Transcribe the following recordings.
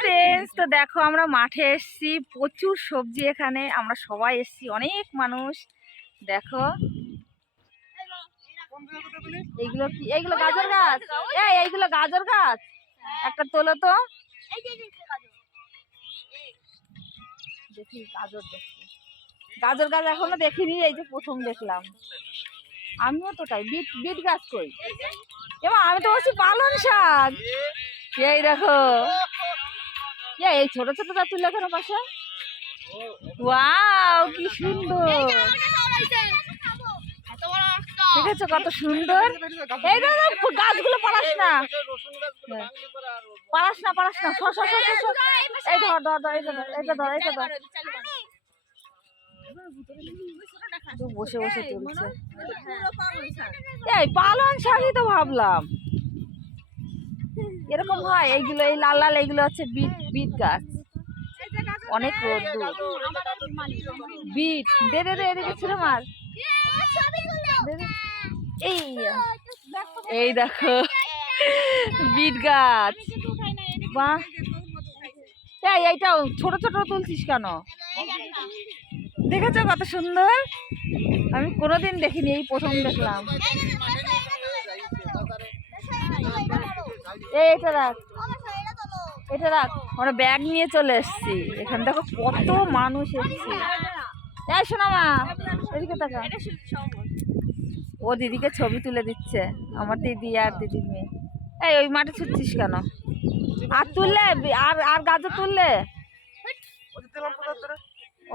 Friends, তো দেখো আমরা মাঠে এসেছি, প্রচুর সবজি এখানে, আমরা সবাই এসেছি, অনেক মানুষ। দেখো এইগুলো কি? এইগুলো গাজর গাছ। এইগুলো গাজর গাছ, একটা তোলো তো দেখি। গাজর গাছ এখনো দেখিনি, এই যে প্রথম দেখলাম। আমিও তো তাই। বিট বিট গাছ কই? এবার আমি তো বলছি পালং শাক। এই দেখো, এই ছোট ছোট গাছ তুলে এখানে পাশে। ওয়াও, কি সুন্দর! ঠিক আছে, কত সুন্দর। এই দেখো, গাছগুলো পারাস না, পারাস না, পারাস না। এই ধর ধর ধর, এটা ধর, এটা ধর, এটা ধর। বসে বসে তুলছে। এই পালং শাকই তো ভাবলাম এরকম হয়। এইগুলো, এই লাল লাল এইগুলো হচ্ছে বিট বিট গাছ। অনেক রোদ্দুর। বিট দে দে দে, এদিকে ছিল মার। এই দেখো বিট গাছ। বাহ, এইটাও ছোট ছোট তুলছিস কেন? দেখেছো কত সুন্দর? আমি কোনোদিন দেখিনি, এই প্রথম দেখলাম। এটা রাখ, এটা রাখ। আমরা ব্যাগ নিয়ে চলে এসছি। এখানে দেখো কত মানুষ এসছে। এই শোনা মা, এদিকে তাকা। ও দিদিকে ছবি তুলে দিচ্ছে, আমার দিদি আর দিদির মেয়ে। এই ওই মাঠে ছুটছিস কেন? আর তুললে, আর গাজর তুললে?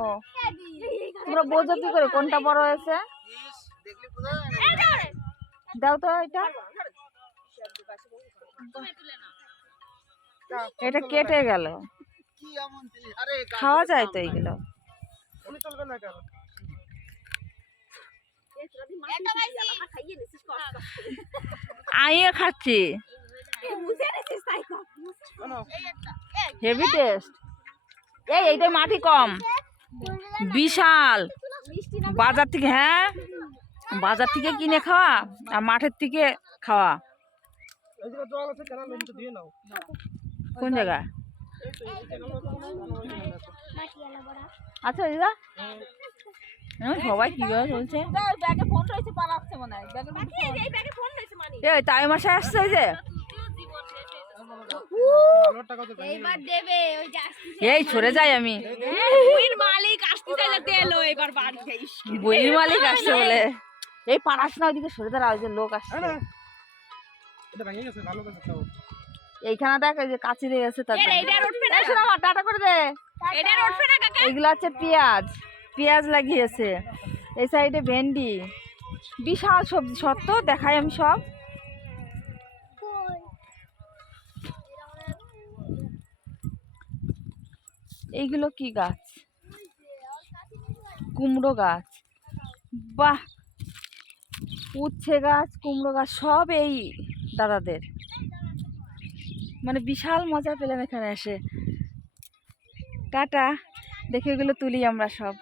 ও, তোমরা বোঝো কি করে কোনটা বড় হয়েছে? দাও তো এটা। এটা কেটে গেল, খাওয়া যায় তো এইগুলো? আমিও খাচ্ছি, হেভি টেস্ট। এইটা মাটি কম, বিশাল। বাজার থেকে, হ্যাঁ বাজার থেকে কিনে খাওয়া আর মাঠের থেকে খাওয়া। কোন জায়গায়? আচ্ছা দিদা, সবাই কিভাবে চলছে? তাই মাসে আসছে যে এই সরে যাই আমি। বইয়ের মালিক আসছে বলে এই পারাস না, ওইদিকে সরে দাঁড়া, ওই যে লোক আসছে। এইখানে দেখ, এই যে কাচি দিয়ে গেছে। টাটা করে দে। এইগুলো হচ্ছে পেঁয়াজ, পেঁয়াজ লাগিয়েছে। এই সাইডে ভেন্ডি, বিশাল সবজি। সত্য দেখাই আমি সব। এইগুলো কি গাছ? কুমড়ো গাছ। বাহ, উচ্ছে গাছ, কুমড়ো গাছ সব এই দাদাদের। মানে বিশাল মজা পেলাম এখানে এসে। টাটা, দেখে এগুলো তুলি আমরা সব।